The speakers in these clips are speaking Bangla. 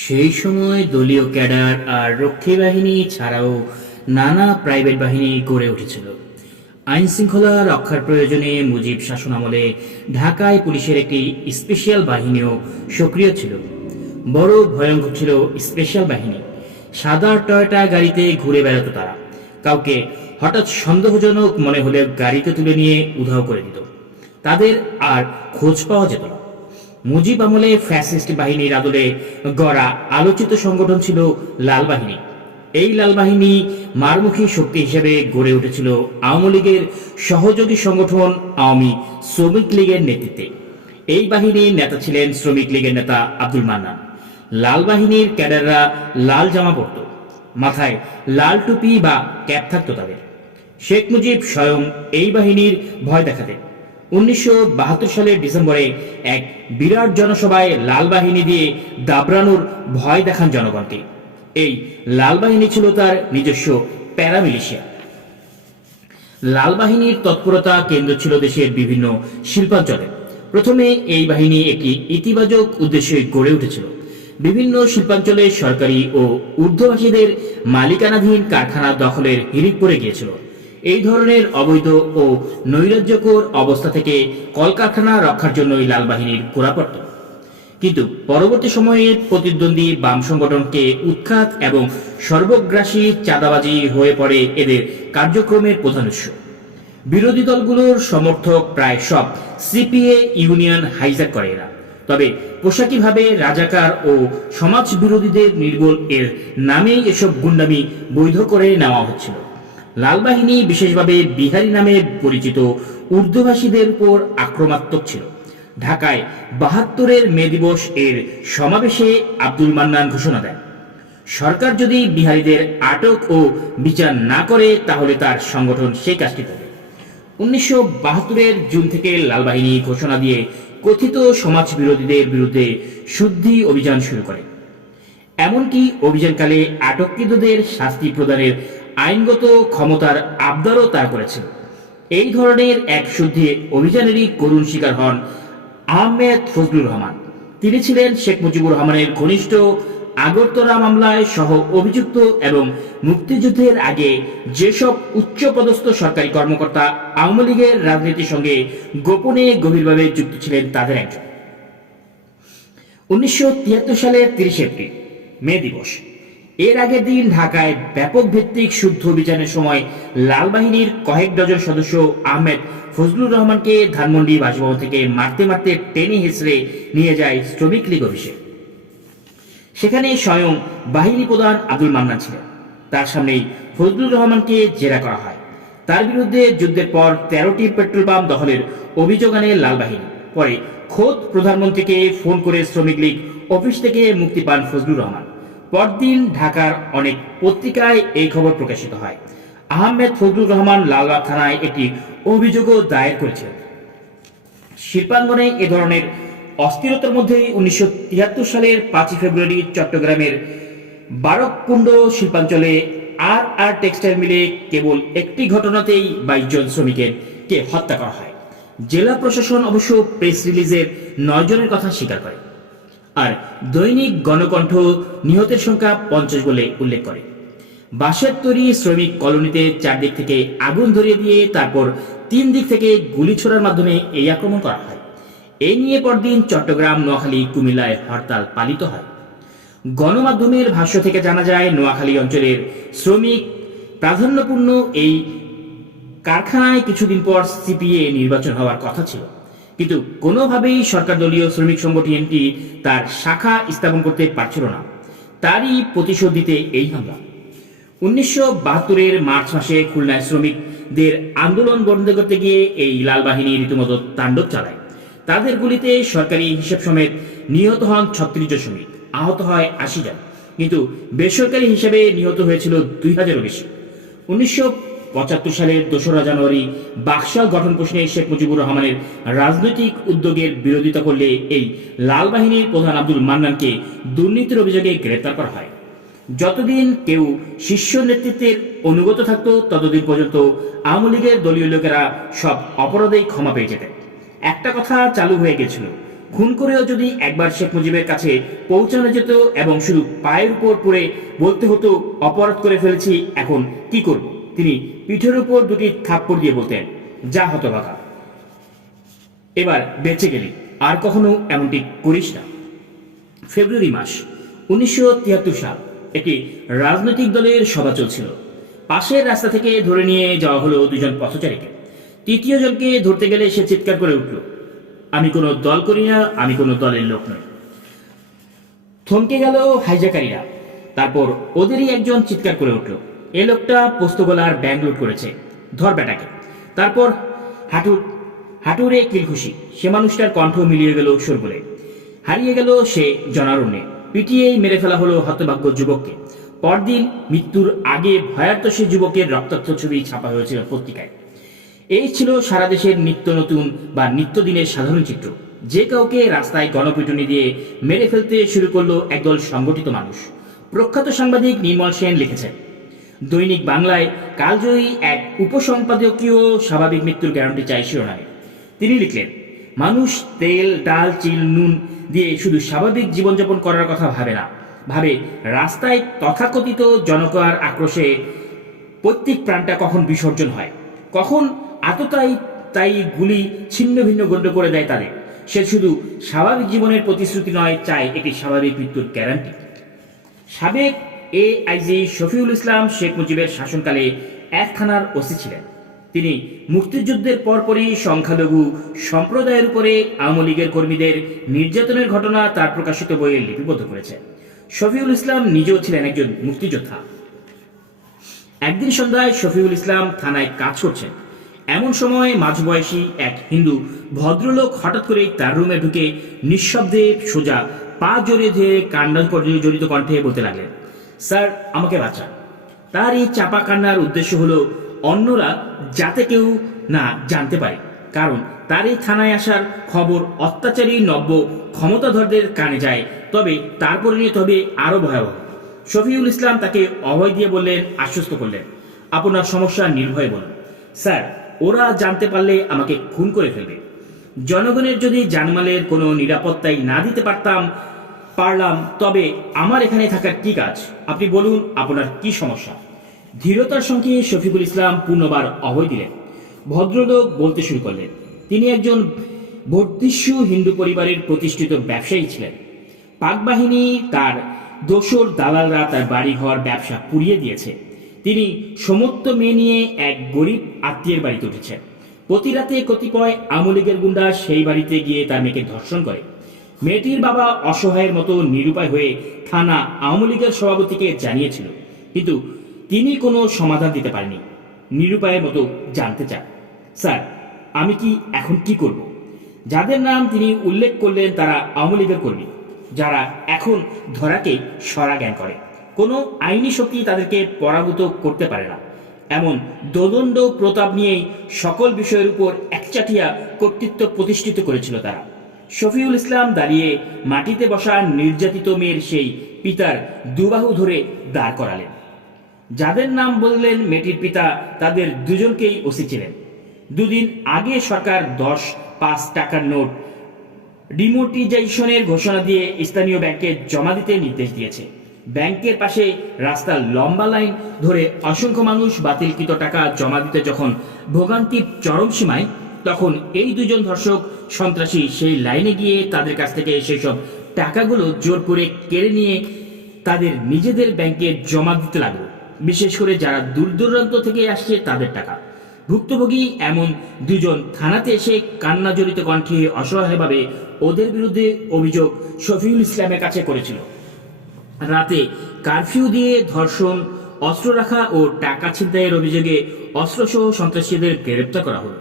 সেই সময় দলীয় ক্যাডার আর রক্ষী বাহিনী ছাড়াও নানা প্রাইভেট বাহিনী গড়ে উঠেছিল। আইন শৃঙ্খলা রক্ষার প্রয়োজনে মুজিব শাসনামলে ঢাকায় পুলিশের একটি স্পেশাল বাহিনীও সক্রিয় ছিল। বড় ভয়ঙ্কর ছিল স্পেশাল বাহিনী। সাদা টয়োটা গাড়িতে ঘুরে বেড়াতো তারা। কাউকে হঠাৎ সন্দেহজনক মনে হলে গাড়িতে তুলে নিয়ে উধাও করে দিত। তাদের আর খোঁজ পাওয়া যেত না। মুজিব আমলে ফ্যাসিস্ট বাহিনীর আদলে গড়া আলোচিত সংগঠন ছিল লাল বাহিনী। এই লাল বাহিনী মারমুখী শক্তি হিসেবে গড়ে উঠেছিল আওয়ামী লীগের সহযোগী সংগঠন আওয়ামী শ্রমিক লীগের নেতৃত্বে। এই বাহিনীর নেতা ছিলেন শ্রমিক লীগের নেতা আব্দুল মান্নান। লাল বাহিনীর ক্যাডাররা লাল জামা পরত, মাথায় লাল টুপি বা ক্যাপ থাকত তাদের। শেখ মুজিব স্বয়ং এই বাহিনীর ভয় দেখাতেন। 1972 সালের ডিসেম্বরে এক বিরাট জনসভায় লাল বাহিনী দিয়ে দাবরানোর ভয় দেখান জনগণকে। এই লাল বাহিনী ছিল তার নিজস্ব প্যারামিলিশিয়া। লাল বাহিনীর তৎপরতা কেন্দ্র ছিল দেশের বিভিন্ন শিল্পাঞ্চলে। প্রথমে এই বাহিনী একটি ইতিবাচক উদ্দেশ্যে গড়ে উঠেছিল। বিভিন্ন শিল্পাঞ্চলে সরকারি ও ঊর্ধ্ববাসীদের মালিকানাধীন কারখানা দখলের হিড়িক পড়ে গিয়েছিল। এই ধরনের অবৈধ ও নৈরাজ্যকর অবস্থা থেকে কলকারখানা রক্ষার জন্যই লাল বাহিনীর গোড়াপড়ত। কিন্তু পরবর্তী সময়ে প্রতিদ্বন্দ্বী বাম সংগঠনকে উৎখাত এবং সর্বগ্রাসী চাঁদাবাজি হয়ে পড়ে এদের কার্যক্রমের প্রধান উৎস। বিরোধী দলগুলোর সমর্থক প্রায় সব সিপিএ ইউনিয়ন হাইজ্যাক করে এরা। তবে পোশাকিভাবে রাজাকার ও সমাজ বিরোধীদের নির্মূল এর নামেই এসব গুন্ডামি বৈধ করে নেওয়া হচ্ছিল। লাল বাহিনী বিশেষভাবে বিহারি নামে পরিচিত উর্দুভাষীদের উপর আক্রমণাত্মক ছিল। ঢাকায় 72-এর মে দিবস এর সমাবেশে আব্দুল মান্নান ঘোষণা দেন, সরকার যদি বিহারীদের আটক ও বিচার না করে তাহলে তার সংগঠন সেই কাজটি করবে। 1972-এর জুন থেকে লাল বাহিনী ঘোষণা দিয়ে কথিত সমাজ বিরোধীদের বিরুদ্ধে শুদ্ধি অভিযান শুরু করে। এমনকি অভিযানকালে আটককৃতদের শাস্তি প্রদানের আইনগত ক্ষমতার আবদারও তারা করেছিল। এই ধরনের এক শুদ্ধি অভিযানেরই করুণ শিকার হন আহমেদ ফজলুর রহমান। তিনি ছিলেন শেখ মুজিবুর রহমানের ঘনিষ্ঠ। আগরতলা মামলায় সহ অভিযুক্ত এবং মুক্তিযুদ্ধের আগে যেসব উচ্চপদস্থ সরকারি কর্মকর্তা আওয়ামী লীগের রাজনীতির সঙ্গে গোপনে গভীরভাবে যুক্ত ছিলেন তাদের একজন। 1973 সালের 30 এপ্রিল মে দিবস, এর আগের দিন ঢাকায় ব্যাপক ভিত্তিক শুদ্ধ অভিযানের সময় লাল বাহিনীর কয়েক ডজন সদস্য আহমেদ ফজলুর রহমানকে ধানমন্ডি বাসভবন থেকে মারতে মারতে টেনে হেঁচড়ে নিয়ে যায় শ্রমিক লীগ অফিসে। সেখানে স্বয়ং বাহিনী প্রধান আব্দুল মান্নান ছিলেন। তার সামনেই ফজলুর রহমানকে জেরা করা হয়। তার বিরুদ্ধে যুদ্ধের পর 13টি পেট্রোল পাম্প দখলের অভিযোগ আনে লাল বাহিনী। পরে খোদ প্রধানমন্ত্রীকে ফোন করে শ্রমিক লীগ অফিস থেকে মুক্তি পান ফজলুর রহমান। পরদিন ঢাকার অনেক পত্রিকায় এই খবর প্রকাশিত হয়। আহমেদ ফজলুর রহমান লালবাগ থানায় একটি অভিযোগও দায়ের করেছিলেন। শিল্পাঙ্গনে এ ধরনের অস্থিরতার মধ্যেই 1973 সালের 5 ফেব্রুয়ারি চট্টগ্রামের বারককুণ্ড শিল্পাঞ্চলে আর টেক্সটাইল মিলে কেবল একটি ঘটনাতেই 22 জন শ্রমিকের কে হত্যা করা হয়। জেলা প্রশাসন অবশ্য প্রেস রিলিজের 9 জনের কথা স্বীকার করে, আর দৈনিক গণকণ্ঠ নিহতের সংখ্যা 50 বলে উল্লেখ করে। বাঁশের তৈরি শ্রমিক কলোনিতে চারদিক থেকে আগুন ধরিয়ে দিয়ে তারপর 3 দিক থেকে গুলি ছোড়ার মাধ্যমে এই আক্রমণ করা হয়। এই নিয়ে পরদিন চট্টগ্রাম, নোয়াখালী, কুমিল্লায় হরতাল পালিত হয়। গণমাধ্যমের ভাষ্য থেকে জানা যায়, নোয়াখালী অঞ্চলের শ্রমিক প্রাধান্যপূর্ণ এই কারখানায় কিছুদিন পর সিপিএ নির্বাচন হওয়ার কথা ছিল, কিন্তু কোনোভাবেই সরকার দলীয় শ্রমিক সংগঠনটি তার শাখা স্থাপন করতে পারছিল না। তারই প্রতিশোধ দিতে এই হামলা। 1972-এর মার্চ মাসে খুলনায় শ্রমিকদের আন্দোলন বন্ধ করতে গিয়ে এই লাল বাহিনী রীতিমতো তাণ্ডব চালায়। তাদের গুলিতে সরকারি হিসেব সমেত নিহত হন 36 জন শ্রমিক, আহত হয় 80 জন, কিন্তু বেসরকারি হিসেবে নিহত হয়েছিল 2000-এরও বেশি। 1975 সালের 2রা জানুয়ারি বাকশাল গঠন প্রশ্নে শেখ মুজিবুর রহমানের রাজনৈতিক উদ্যোগের বিরোধিতা করলে এই লাল বাহিনীর প্রধান আব্দুল মান্নানকে দুর্নীতির অভিযোগে গ্রেপ্তার করা হয়। যতদিন কেউ শীর্ষ নেতৃত্বের অনুগত থাকত ততদিন পর্যন্ত আওয়ামী লীগের দলীয় লোকেরা সব অপরাধেই ক্ষমা পেয়ে যেতেন। একটা কথা চালু হয়ে গেছিল, খুন করেও যদি একবার শেখ মুজিবের কাছে পৌঁছানো যেত এবং শুধু পায়ের উপর পড়ে বলতে হতো অপরাধ করে ফেলেছি, এখন কি করব, তিনি পিঠের উপর দুটি থাপ্পড় দিয়ে বলতেন, যা হতভাগা, এবার বেঁচে গেলি, আর কখনো এমনটি করিস না। ফেব্রুয়ারি মাস 1973 সাল, একটি রাজনৈতিক দলের সভা চলছিল। পাশের রাস্তা থেকে ধরে নিয়ে যাওয়া হলো দুজন পথচারীকে। তৃতীয় জনকে ধরতে গেলে সে চিৎকার করে উঠল, আমি কোনো দল করি না, আমি কোনো দলের লোক নই। থমকে গেল হাইজাকারীরা। তারপর ওদেরই একজন চিৎকার করে উঠল, এ লোকটা পোস্তগোলার ব্যাংক লুট করেছে, ধর বেটাকে। তারপর হাঁটুরে কিলখুশি, সে মানুষটার কণ্ঠ মিলিয়ে গেল শোরগোলে। হারিয়ে গেল সে জনারণ্যে। পিটিয়েই মেরে ফেলা হলো হতভাগ্য যুবককে। পরদিন মৃত্যুর আগে ভয়ার্ত সে যুবকের রক্তাক্ত ছবি ছাপা হয়েছিল পত্রিকায়। এই ছিল সারা দেশের নিত্য নতুন বা নিত্যদিনের সাধারণ চিত্র। যে কাউকে রাস্তায় গণপিটুনি দিয়ে মেরে ফেলতে শুরু করলো একদল সংগঠিত মানুষ। প্রখ্যাত সাংবাদিক নির্মল সেন লিখেছেন, দৈনিক বাংলায় কালজয়ী এক উপসম্পাদকীয় স্বাভাবিক মৃত্যুর গ্যারান্টি চাই শিরোনামে তিনি লিখলেন, মানুষ তেল ডাল চিল নুন দিয়ে শুধু স্বাভাবিক জীবনযাপন করার কথা ভাবে না, ভাবে রাস্তায় তথাকথিত জনতার আক্রোশে প্রত্যেক প্রাণটা কখন বিসর্জন হয়, কখন আততায়ী তাই গুলি ছিন্ন ভিন্ন গণ্য করে দেয় তাদের। সে শুধু স্বাভাবিক জীবনের প্রতিশ্রুতি নয়, চায় একটি স্বাভাবিক মৃত্যুর গ্যারান্টি। সাবেক এআইজি শফিউল ইসলাম শেখ মুজিবের শাসনকালে এক থানার ওসি ছিলেন। তিনি মুক্তিযুদ্ধের পরপরই সংখ্যালঘু সম্প্রদায়ের উপরে আওয়ামী লীগের কর্মীদের নির্যাতনের ঘটনা তার প্রকাশিত বইয়ে লিপিবদ্ধ করেছেন। শফিউল ইসলাম নিজেও ছিলেন একজন মুক্তিযোদ্ধা। একদিন সন্ধ্যায় শফিউল ইসলাম থানায় কাজ করছেন। এমন সময় মাঝবয়সী এক হিন্দু ভদ্রলোক হঠাৎ করেই তার রুমে ঢুকে নিঃশব্দে সোজা পা জড়িয়ে ধরে কান্না জড়িত কণ্ঠে বলতে লাগলেন, স্যার আমাকে বাঁচান। তার এই চাপা কান্নার উদ্দেশ্য হলো অন্যরা যাতে কেউ না জানতে পারে, কারণ তার এই থানায় আসার খবর অত্যাচারী নব্য ক্ষমতাধরদের কানে যায়, তবে তার পরিণত হবে আরো ভয়াবহ। শফিউল ইসলাম তাকে অভয় দিয়ে বললেন, আশ্বস্ত করলেন, আপনার সমস্যা নির্ভয়ে বলুন। স্যার, ওরা জানতে পারলে আমাকে খুন করে ফেলবে। জনগণের যদি জানমালের কোনো নিরাপত্তাই না দিতে পারলাম তবে আমার এখানে থাকার কি কাজ? আপনি বলুন আপনার কি সমস্যা। ধীরতার সঙ্গে শফিকুল ইসলাম পূর্ণবার অভয় দিলেন। ভদ্রলোক বলতে শুরু করলেন, তিনি একজন বর্ধিষ্ণু হিন্দু পরিবারের প্রতিষ্ঠিত ব্যবসায়ী ছিলেন। পাক বাহিনী তার দোসর দালালরা তার বাড়িঘর ব্যবসা পুড়িয়ে দিয়েছে। তিনি সমস্ত মেয়ে নিয়ে এক গরিব আত্মীয়ের বাড়িতে উঠেছেন। প্রতি রাতে কতিপয় আওয়ামী লীগের গুন্ডা সেই বাড়িতে গিয়ে তার মেয়েকে ধর্ষণ করে। মেয়েটির বাবা অসহায়ের মতো নিরুপায় হয়ে থানা আওয়ামী লীগের সভাপতিকে জানিয়েছিল, কিন্তু তিনি কোনো সমাধান দিতে পারেনি। নিরুপায়ের মতো জানতে চান, স্যার আমি কি এখন কি করব? যাদের নাম তিনি উল্লেখ করলেন তারা আওয়ামী লীগের কর্মী, যারা এখন ধরাকে সরা জ্ঞান করে। কোনো আইনি শক্তি তাদেরকে পরাভূত করতে পারে না। এমন দোদণ্ড প্রতাপ নিয়েই সকল বিষয়ের উপর একচাটিয়া কর্তৃত্ব প্রতিষ্ঠিত করেছিল তারা। শফিউল ইসলাম দাঁড়িয়ে মাটিতে বসা নির্যাতিত মেয়ের সেই পিতার দুবাহু ধরে দাঁড় করালেন। যাদের নাম বললেন মেয়েটির পিতা, তাদের দুজনকেই ওসি ছিলেন। দুদিন আগে সরকার 10-5 টাকার নোট ডিমোটিজাইশনের ঘোষণা দিয়ে স্থানীয় ব্যাংকে জমা দিতে নির্দেশ দিয়েছে। ব্যাংকের পাশে রাস্তার লম্বা লাইন ধরে অসংখ্য মানুষ বাতিলকৃত টাকা জমা দিতে যখন ভোগান্তির চরম সীমায়, তখন এই দুজন ধর্ষক সন্ত্রাসী সেই লাইনে গিয়ে তাদের কাছ থেকে সেই সব টাকাগুলো জোর করে কেড়ে নিয়ে তাদের নিজেদের ব্যাংকে জমা দিতে লাগলো। বিশেষ করে যারা দূর দূরান্ত থেকে আসছে তাদের টাকা। ভুক্তভোগী এমন দুজন থানাতে এসে কান্না জড়িত কণ্ঠে অসহায়ভাবে ওদের বিরুদ্ধে অভিযোগ শফিউল ইসলামের কাছে করেছিল। রাতে কারফিউ দিয়ে ধর্ষণ, অস্ত্র রাখা ও টাকা ছিনতাইয়ের অভিযোগে অস্ত্রসহ সন্ত্রাসীদের গ্রেপ্তার করা হলো।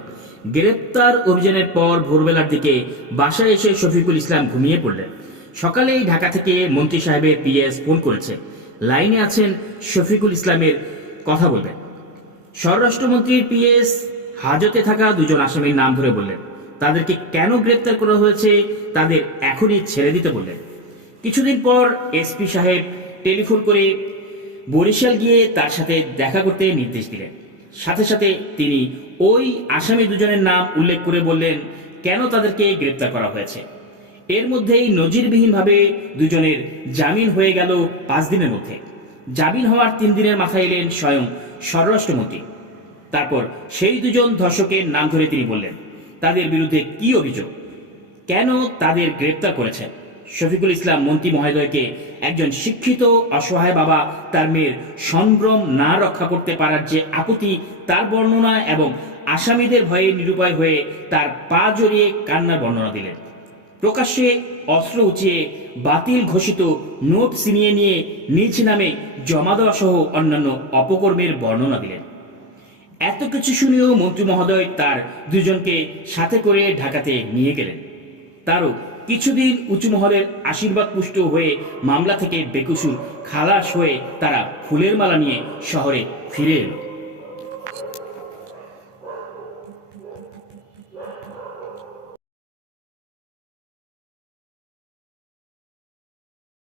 গ্রেপ্তার অভিযানের পর ভোরবেলার দিকে বাসায় এসে শফিকুল ইসলাম ঘুমিয়ে পড়লেন। সকালেই ঢাকা থেকে মন্ত্রী সাহেবের পিএস ফোন করেছে, লাইনে আছেন, শফিকুল ইসলামের কথা বলবেন। স্বরাষ্ট্রমন্ত্রীর পিএস হাজতে থাকা দুজন আসামির নাম ধরে বললেন, তাদেরকে কেন গ্রেপ্তার করা হয়েছে তাদের এখনই ছেড়ে দিতে বললেন। কিছুদিন পর এসপি সাহেব টেলিফোন করে বরিশাল গিয়ে তার সাথে দেখা করতে নির্দেশ দিলেন। সাথে সাথে তিনি ওই আসামি দুজনের নাম উল্লেখ করে বললেন কেন তাদেরকে গ্রেপ্তার করা হয়েছে। এর মধ্যেই নজিরবিহীনভাবে দুজনের জামিন হয়ে গেল 5 দিনের মধ্যে। জামিন হওয়ার 3 দিনের মাথায় এলেন স্বয়ং স্বরাষ্ট্রমন্ত্রী। তারপর সেই দুজন ধর্ষকের নাম ধরে তিনি বললেন তাদের বিরুদ্ধে কি অভিযোগ, কেন তাদের গ্রেপ্তার করেছেন। শফিকুল ইসলাম মন্ত্রী মহোদয়কে একজন শিক্ষিত অসহায় বাবা তার মেয়ের সম্ভ্রম না রক্ষা করতে পারার যে আপত্তি, তার বর্ণনা এবং আসামিদের ভয়ে নিরুপায় হয়ে তার পা জড়িয়ে কান্নার বর্ণনা দিলেন। প্রকাশ্যে অস্ত্র উঁচিয়ে বাতিল ঘোষিত নোট ছিনিয়ে নিয়ে নিজ নামে জমা দেওয়া সহ অন্যান্য অপকর্মের বর্ণনা দিলেন। এত কিছু শুনেও মন্ত্রী মহোদয় তার দুজনকে সাথে করে ঢাকাতে নিয়ে গেলেন। তারও কিছুদিন উঁচু মহলের আশীর্বাদ পুষ্ট হয়ে মামলা থেকে বেকসুর খালাস হয়ে তারা ফুলের মালা নিয়ে শহরে ফিরে এলো।